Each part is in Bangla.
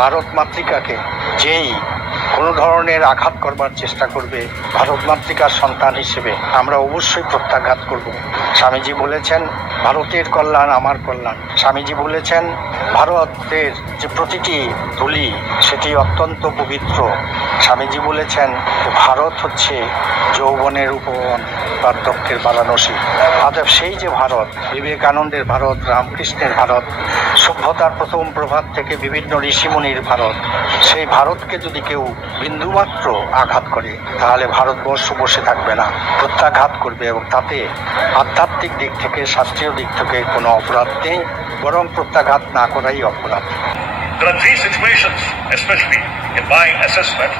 ভারত মাতৃকাকে যেই কোনো ধরনের আঘাত করবার চেষ্টা করবে, ভারত মাতৃকার সন্তান হিসেবে আমরা অবশ্যই প্রত্যাঘাত করব। স্বামীজি বলেছেন ভারতের কল্যাণ আমার কল্যাণ। স্বামীজি বলেছেন ভারতের যে প্রতিটি ধূলি সেটি অত্যন্ত পবিত্র। স্বামীজি বলেছেন ভারত হচ্ছে যৌবনের উপবন, বার্ধক্যের বারাণসী। অতএব সেই যে ভারত, বিবেকানন্দের ভারত, রামকৃষ্ণের ভারত, সভ্যতার প্রথম প্রভাত থেকে বিভিন্ন ঋষিমুনির ভারত, সেই ভারতকে যদি কেউ বিন্দুমাত্র আঘাত করে তাহলে ভারতবর্ষ বসে থাকবে না, প্রত্যাঘাত করবে। এবং তাতে আধ্যাত্মিক দিক থেকে, শাস্ত্রীয় দিক থেকে কোনো অপরাধ নেই, বরং প্রত্যাঘাত না করাই অপরাধ। There are three situations, especially in my assessment,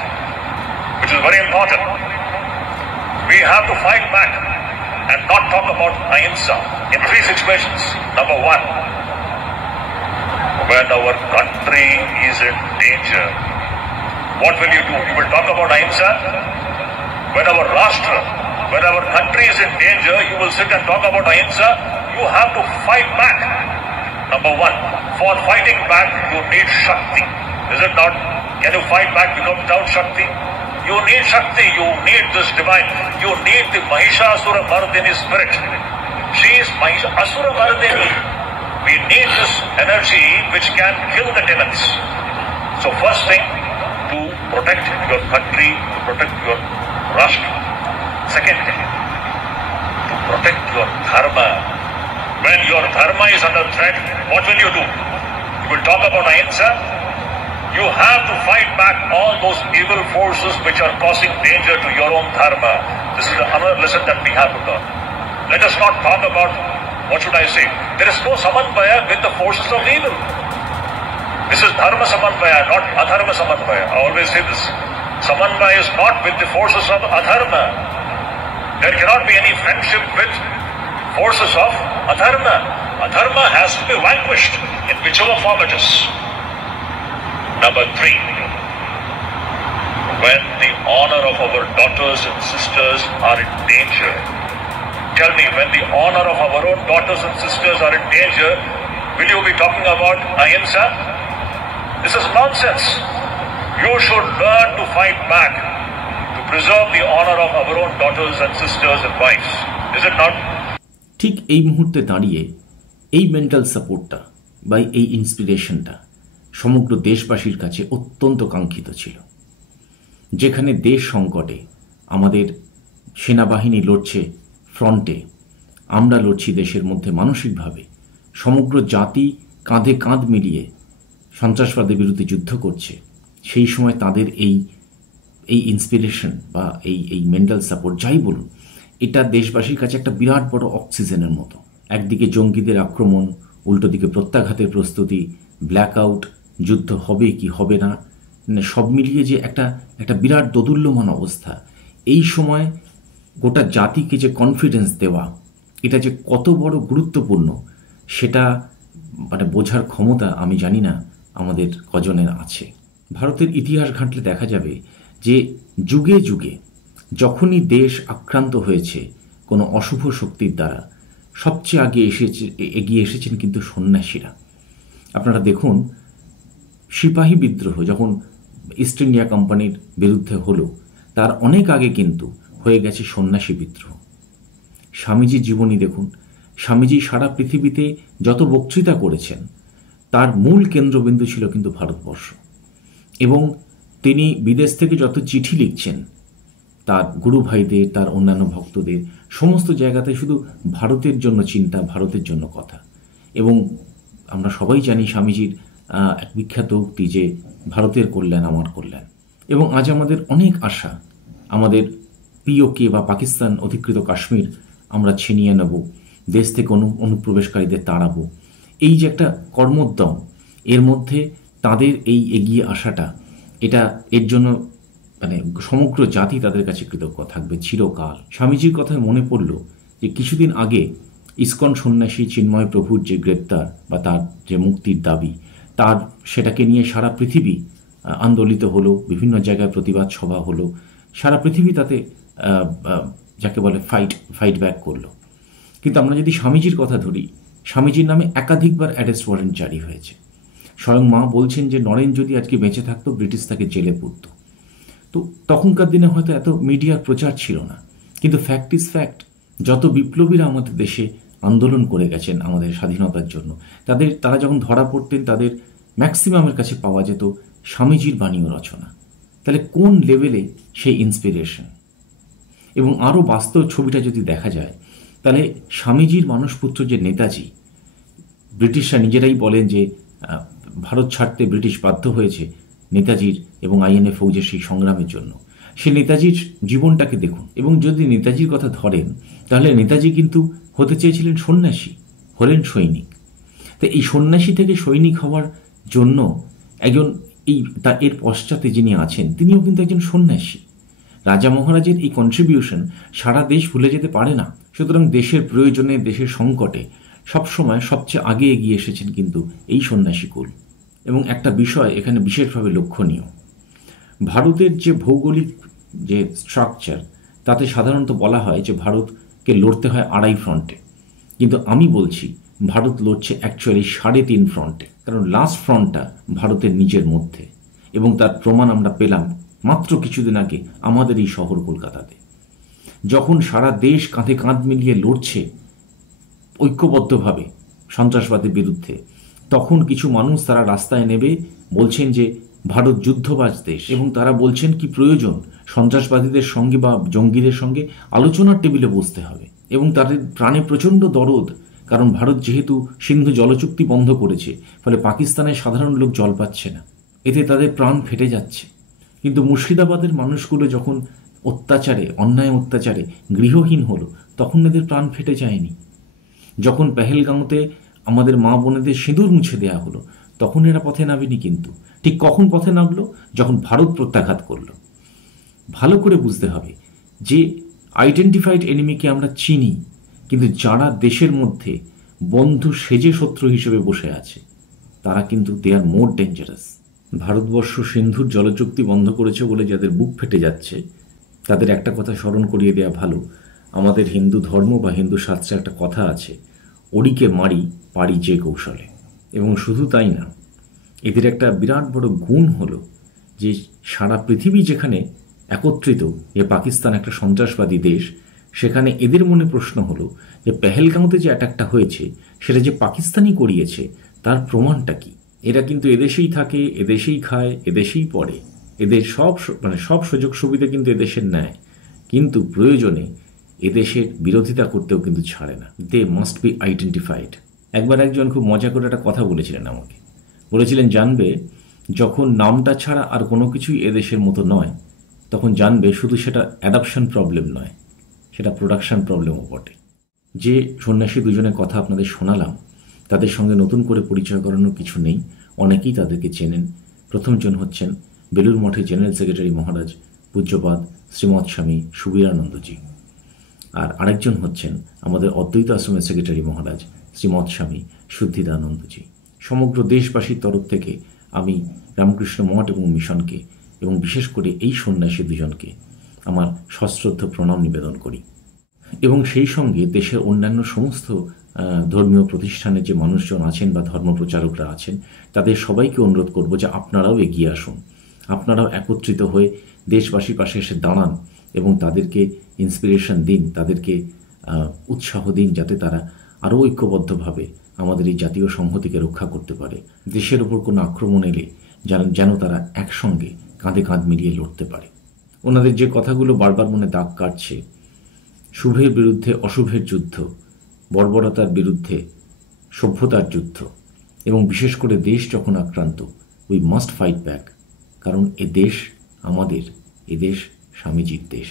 which is very important. We have to fight back and not talk about ahimsa in three situations. Number one, when our country is in danger, what will you do? You will talk about ahimsa? When our Rashtra, when our country is in danger, you will sit and talk about ahimsa? You have to fight back. Number one, for fighting back, you need Shakti. Is it not? Can you fight back without Shakti? You need Shakti, you need this divine, you need the Mahishasura Mardini spirit. She is Asura Mardini. We need this energy which can kill the demons. So first thing, to protect your country, to protect your Rashtra. Second thing, to protect your dharma. When your dharma is under threat, what will you do? You will talk about ahimsa. You have to fight back all those evil forces which are causing danger to your own dharma. This is another lesson that we have to learn. Let us not talk about, what should I say? There is no samanvaya with the forces of evil. This is dharma samanvaya, not adharma samanvaya. I always say this. Samanvaya is not with the forces of adharma. There cannot be any friendship with forces of adharma. Adharma has to be vanquished in whichever form it is. Number three, when the honor of our daughters and sisters are in danger, tell me, when the honor of our own daughters and sisters are in danger, will you be talking about ahimsa? This is nonsense. You should learn to fight back to preserve the honor of our own daughters and sisters and wives. Is it not? ঠিক এই মুহূর্তে দাঁড়িয়ে এই মেন্টাল সাপোর্টটা বা এই ইন্সপিরেশনটা সমগ্র দেশবাসীর কাছে অত্যন্ত কাঙ্ক্ষিত ছিল। যেখানে দেশ সংকটে আমাদের সেনাবাহিনী লড়ছে ফ্রন্টে, আমরা লড়ছি দেশের মধ্যে মানসিকভাবে, সমগ্র জাতি কাঁধে কাঁধ মিলিয়ে সন্ত্রাসবাদের বিরুদ্ধে যুদ্ধ করছে, সেই সময় তাদের এই ইন্সপিরেশন বা এই মেন্টাল সাপোর্ট যাই বলুন, এটা দেশবাসীর কাছে একটা বিরাট বড় অক্সিজেনের মতো। একদিকে জঙ্গিদের আক্রমণ, উল্টো দিকে প্রত্যাঘাতের প্রস্তুতি, ব্ল্যাকআউট, যুদ্ধ হবে কি হবে না, সব মিলিয়ে যে একটা বিরাট দোদুল্যমান অবস্থা। এই সময় গোটা জাতিকে যে কনফিডেন্স দেওয়া, এটা যে কত বড় গুরুত্বপূর্ণ সেটা বোঝার ক্ষমতা আমি জানি না আমাদের কজনের আছে। ভারতের ইতিহাস ঘাঁটলে দেখা যাবে যে যুগে যুগে যখনই দেশ আক্রান্ত হয়েছে কোনো অশুভ শক্তির দ্বারা, সবচেয়ে এগিয়ে এসেছেন কিন্তু সন্ন্যাসীরা। আপনারা দেখুন, সিপাহী বিদ্রোহ যখন ইস্ট ইন্ডিয়া কোম্পানির বিরুদ্ধে হলো, তার অনেক আগে কিন্তু হয়ে গেছে সন্ন্যাসী বিদ্রোহ। স্বামীজির জীবনী দেখুন, স্বামীজি সারা পৃথিবীতে যত বক্তৃতা করেছেন তার মূল কেন্দ্রবিন্দু ছিল কিন্তু ভারতবর্ষ। এবং তিনি বিদেশ থেকে যত চিঠি লিখছেন তার গুরু ভাইদের, তার অন্যান্য ভক্তদের, সমস্ত জায়গাতে শুধু ভারতের জন্য চিন্তা, ভারতের জন্য কথা। এবং আমরা সবাই জানি স্বামীজির এক বিখ্যাত উক্তি যে ভারতের কল্যাণ আমার কল্যাণ। এবং আজ আমাদের অনেক আশা, আমাদের পিওকে বা পাকিস্তান অধিকৃত কাশ্মীর আমরা ছিনিয়ে নেব, দেশ থেকে অনুপ্রবেশকারীদের তাড়াবো। এই যে একটা কর্মোদ্যম, এর মধ্যে তাদের এই এগিয়ে আসাটা, এর জন্য সমগ্র জাতি তাদের কাছে কৃতজ্ঞ থাকবে চিরকাল। স্বামীজির কথায় মনে পড়ল যে কিছুদিন আগে ইসকন সন্ন্যাসী চিন্ময় প্রভুর যে গ্রেপ্তার বা তার যে মুক্তির দাবি, সেটাকে নিয়ে সারা পৃথিবী আন্দোলিত হলো, বিভিন্ন জায়গায় প্রতিবাদ সভা হলো, সারা পৃথিবী তাতে যাকে বলে ফাইট ব্যাক করলো। কিন্তু আমরা যদি স্বামীজির কথা ধরি, স্বামীজির নামে একাধিকবার অ্যারেস্ট ওয়ারেন্ট জারি হয়েছে। স্বয়ং মা বলছেন যে নরেন যদি আজকে বেঁচে থাকতো ব্রিটিশ তাকে জেলে পুরত। তো তখনকার দিনে হয়তো এত মিডিয়ার প্রচার ছিল না, কিন্তু ফ্যাক্ট ইজ ফ্যাক্ট। যত বিপ্লবীরা আমাদের দেশে আন্দোলন করে গেছেন আমাদের স্বাধীনতার জন্য, তারা যখন ধরা পড়তেন তাদের ম্যাক্সিমামের কাছে পাওয়া যেত স্বামীজির বাণী ও রচনা। তাহলে কোন লেভেলে সেই ইন্সপিরেশন। এবং আরও বাস্তব ছবিটা যদি দেখা যায়, তাহলে স্বামীজির মানসপুত্র যে নেতাজি, ব্রিটিশরা নিজেরাই বলেন যে ভারত ছাড়তে ব্রিটিশ বাধ্য হয়েছে নেতাজির এবং আইএনএ ফৌজের সেই সংগ্রামের জন্য। সে নেতাজির জীবনটাকে দেখুন, এবং যদি নেতাজির কথা ধরেন তাহলে নেতাজি কিন্তু হতে চেয়েছিলেন সন্ন্যাসী, হলেন সৈনিক। তো এই সন্ন্যাসী থেকে সৈনিক হওয়ার জন্য একজন এর পশ্চাতে যিনি আছেন তিনিও কিন্তু একজন সন্ন্যাসী। রাজা মহারাজের এই কন্ট্রিবিউশন সারা দেশ ভুলে যেতে পারে না। সুতরাং দেশের প্রয়োজনে, দেশের সংকটে সবসময় সবচেয়ে আগে এগিয়ে এসেছেন কিন্তু এই সন্ন্যাসী কুল। এবং একটা বিষয় এখানে বিশেষভাবে লক্ষণীয়, ভারতের যে ভৌগোলিক যে স্ট্রাকচার, তাতে সাধারণত বলা হয় যে ভারতকে লড়তে হয় 2.5 ফ্রন্টে, কিন্তু আমি বলছি ভারত লড়ছে অ্যাকচুয়ালি 3.5 ফ্রন্টে। কারণ লাস্ট ফ্রন্টটা ভারতের নিজের মধ্যে, এবং তার প্রমাণ আমরা পেলাম মাত্র কিছুদিন আগে আমাদের এই শহর কলকাতাতে, যখন সারা দেশ কাঁধে কাঁধ মিলিয়ে লড়ছে ঐক্যবদ্ধভাবে সন্ত্রাসবাদের বিরুদ্ধে, তখন কিছু মানুষ তারা রাস্তায় নেবে বলছেন যে ভারত যুদ্ধবাজ দেশ, এবং তারা বলছেন কি প্রয়োজন সন্ত্রাসবাদীদের সঙ্গে বা জঙ্গিদের সঙ্গে আলোচনার টেবিলে বসতে হবে। এবং তাদের প্রাণে প্রচণ্ড দরদ, কারণ ভারত যেহেতু সিন্ধু জলচুক্তি বন্ধ করেছে, ফলে পাকিস্তানের সাধারণ লোক জল পাচ্ছে না, এতে তাদের প্রাণ ফেটে যাচ্ছে। কিন্তু মুর্শিদাবাদের মানুষগুলো যখন অন্যায় অত্যাচারে গৃহহীন হলো, তখন এদের প্রাণ ফেটে যায়নি। যখন পেহেলগাঁওতে আমাদের মা বোনেদের সিঁদুর মুছে দেওয়া হলো, তখন এরা পথে নামেনি। কিন্তু ঠিক কখন পথে নামলো? যখন ভারত প্রত্যাঘাত করলো। ভালো করে বুঝতে হবে যে আইডেন্টিফাইড এনিমিকে আমরা চিনি, কিন্তু যারা দেশের মধ্যে বন্ধু সেজে শত্রু হিসেবে বসে আছে, তারা কিন্তু দে আর মোর ডেঞ্জারাস। ভারতবর্ষ সিন্ধুর জলচুক্তি বন্ধ করেছে বলে যাদের বুক ফেটে যাচ্ছে, তাদের একটা কথা স্মরণ করিয়ে দেওয়া ভালো। আমাদের হিন্দু ধর্ম বা হিন্দু শাস্ত্রে একটা কথা আছে, ওড়িকে মারি পারি যে কৌশলে। এবং শুধু তাই না, এদের একটা বিরাট বড় গুণ হলো যে সারা পৃথিবী যেখানে একত্রিত যে পাকিস্তান একটা সন্ত্রাসবাদী দেশ, সেখানে এদের মনে প্রশ্ন হলো যে পেহেলগাঁওতে যে অ্যাটাকটা হয়েছে সেটা যে পাকিস্তানই করিয়েছে, তার প্রমাণটা কি? এরা কিন্তু এদেশেই থাকে, এদেশেই খায়, এদেশেই পড়ে, এদের সব সুযোগ সুবিধা কিন্তু এদেশের নেয়, কিন্তু প্রয়োজনে এদেশের বিরোধিতা করতেও কিন্তু ছাড়ে না। They must be identified. একবার একজন খুব মজা করে একটা কথা বলেছিলেন আমাকে, বলেছিলেন জানবে যখন নামটা ছাড়া আর কোনো কিছুই এদেশের মতো নয়, তখন জানবে শুধু সেটা অ্যাডাপশন প্রবলেম নয়, সেটা প্রোডাকশন প্রবলেমও বটে। যে সন্ন্যাসী দুজনের কথা আপনাদের শোনালাম, তাদের সঙ্গে নতুন করে পরিচয় করানোর কিছু নেই, অনেকেই তাদেরকে চেনেন। প্রথমজন হচ্ছেন বেলুড় মঠের জেনারেল সেক্রেটারি মহারাজ পূজ্যপাদ শ্রীমৎ স্বামী সুবীরানন্দজি, আর আরেকজন হচ্ছেন আমাদের অদ্বৈত আশ্রমের সেক্রেটারি মহারাজ শ্রীমৎ স্বামী শুদ্ধিদানন্দজি। সমগ্র দেশবাসীর তরফ থেকে আমি রামকৃষ্ণ মঠ এবং মিশনকে, এবং বিশেষ করে এই সন্ন্যাসী দুজনকে আমার সশ্রদ্ধ প্রণাম নিবেদন করি। এবং সেই সঙ্গে দেশের অন্যান্য সমস্ত ধর্মীয় প্রতিষ্ঠানের যে মানুষজন আছেন বা ধর্মপ্রচারকরা আছেন, তাদের সবাইকে অনুরোধ করব যে আপনারাও এগিয়ে আসুন, আপনারাও একত্রিত হয়ে দেশবাসীর পাশে এসে দাঁড়ান এবং তাদেরকে ইন্সপিরেশন দিন, তাদেরকে উৎসাহ দিন, যাতে তারা আরও ঐক্যবদ্ধভাবে আমাদের এই জাতীয় সংহতিকে রক্ষা করতে পারে। দেশের ওপর কোনো আক্রমণ এলে যেন তারা একসঙ্গে কাঁধে কাঁধ মিলিয়ে লড়তে পারে। ওনাদের যে কথাগুলো বারবার মনে দাগ কাটছে, শুভের বিরুদ্ধে অশুভের যুদ্ধ, বর্বরতার বিরুদ্ধে সভ্যতার যুদ্ধ, এবং বিশেষ করে দেশ যখন আক্রান্ত, উই মাস্ট ফাইট ব্যাক, কারণ এ দেশ আমাদের, এ দেশ স্বামীজির দেশ।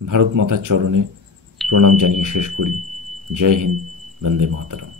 ভারত মাতার চরণে প্রণাম জানিয়ে শেষ করি। জয় হিন্দ, বন্দে মাতরম।